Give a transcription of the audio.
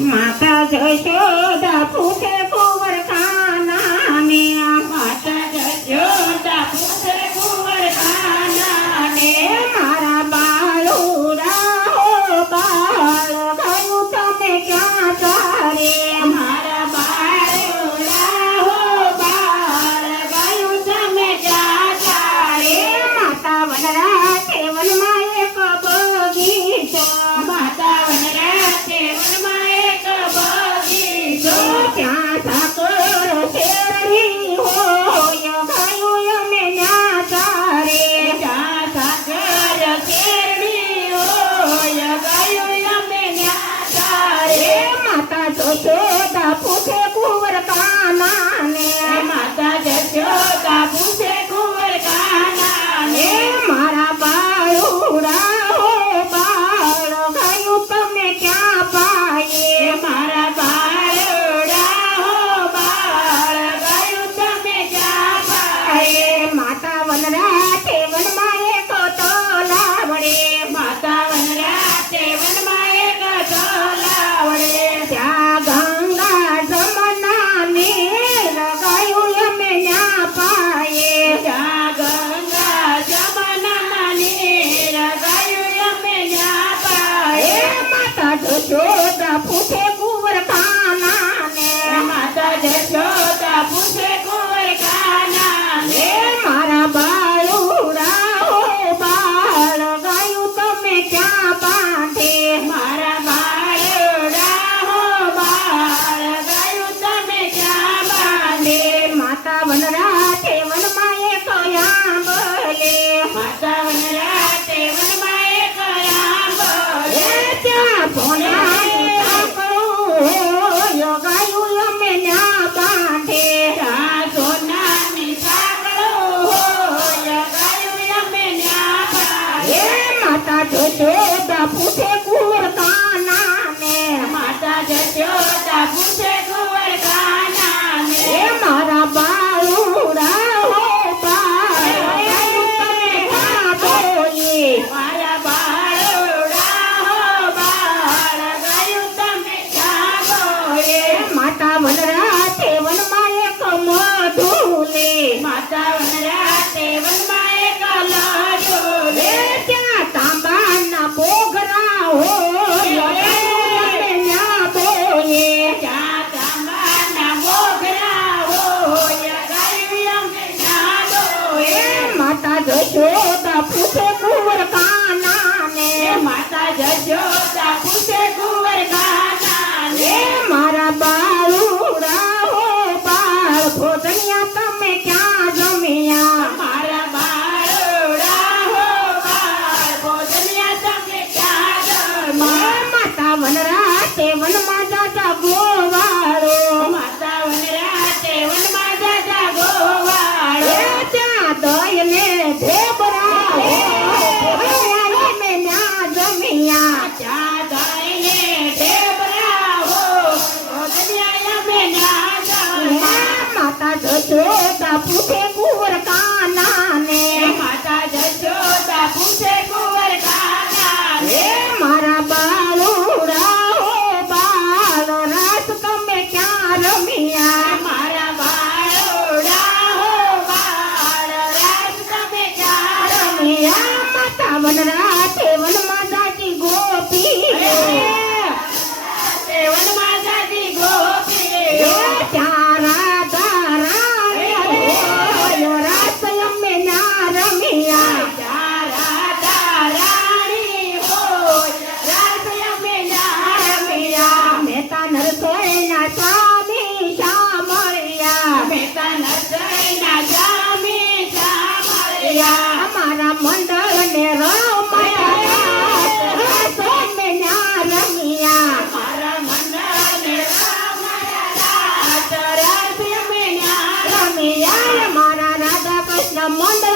માતા જશોદા પૂછે કુંવર કાના ને માતા જશોદા પૂછે કુંવર કાના ને મારા બાળુડા હો બાળ ગયું તમે ક્યાં તારે મારા બાળુડા હો બાળ ગયું તમે ક્યાં તારે માતા વનરા તે વનમાં એક બગીચો માતા વનરા તે વનમાં એક બગીચો ત્યાં સાકર શેરડી હોય ગયું અમે ન્યા તારે ત્યાં સાકર શેરડી હોય ગયું અમે ન્યા તારે માતા જશોદા પૂછે કુંવર કાના ને માતા જશોદા પૂછે કુંવર કાના ને મારા બાળુડા હો બાળ ગયું તમે ક્યાં પાયે મારા બાળુડા હો બાળ ગયું તમે ક્યાં પાયે માતા વનરા તે વનમાં એક તલાવડે માતા વનરા તે વનમાં એક તલાવડે ત્યાં ગંગા જમના નીર ગયું અમે ન્યા પાયે ત્યાં ગંગા જમના નીર ગયું અમે ન્યા પાયે માતા જશોદા પૂછે કુંવર કાના ને માતા જશોદા પૂછે કુંવર કાના ને મારા બાળુડા હો બાળ ગયું તમે ક્યાં બાંધે મારા બાળુડા હો બાળ ગયું તમે ક્યાં બાંધે માતા વનરા તે વનમાં એક આંબલે માતા વનરા તે વનમાં એક આંબલે ત્યાં ભોળાની સાંકળો ગયું અમે ન્યા બાંધે ત્યાં સોનાની સાંકળો ગયું અમે ન્યા બાંધે માતા જશોદા પૂછે કુંવર કાના ને માતા જશોદા પૂછે કુંવર કાના ને મારા બાળુડા હો બાળ ગયું તમે ક્યાં બોયે મારા બાળુડા હો બાળ ગયું તમે ક્યાં બોયે માતા વનરા તે વનમાં એક મધુલે માતા વનરા તે વનમાં એક લડુલે ત્યાં તાંબાના બોઘરા હોય અમે ન્યા બોયે ત્યાં તાંબાના બોઘરા હોય ગયું અમે ન્યા બોયે માતા જશોદા પૂછે કુંવર કાના ને માતા જશોદા પૂછે કુંવર કાના ને મારા બાળુડા હો બાળ ભોજનિયા તમે ક્યાં જમ્યા મારા બાળુડા હો બાળ ભોજનિયા તમે ક્યાં જમ્યા માતા વનરા તે વનમાં જાજા ગોવાળો માતા વનરા તે વનમાં જાજા ગોવાળો ત્યાં દય ને ઢેબરા અમે ન્યા જમ્યા ત્યાં દય ને ઢેબરા હો ભોજનિયા અમે ન્યા જમ્યા માતા જશોદા પૂછે કુંવર કાના ને માતા જશોદા પૂછે કુંવર કાના ને મારા બાળુડા હો બાળ રાસ તમે ક્યાં રમ્યા મારા બાળુડા હો બાળ રાસ તમે ક્યાં રમ્યા માતા વનરા તે વનમાં જાતી ગોપી તે વનમાં જાતી ગોપી ત્યાં રાધા રાણી રાસ અમે ન્યા રમ્યા ત્યાં રાધા રાણી હોય રાસ અમે ન્યા રમ્યા મહેતા નરસોઈના સ્વામી શામળિયા મહેતા નરસોઈના સ્વામી શામળિયા અમારા મંડળને રમાયા રાસ અમે ન્યા રમ્યા મારા મંડળને રમાયા રાસ અમે ન્યા રમ્યા મારા રાધા કૃષ્ણ મંડળ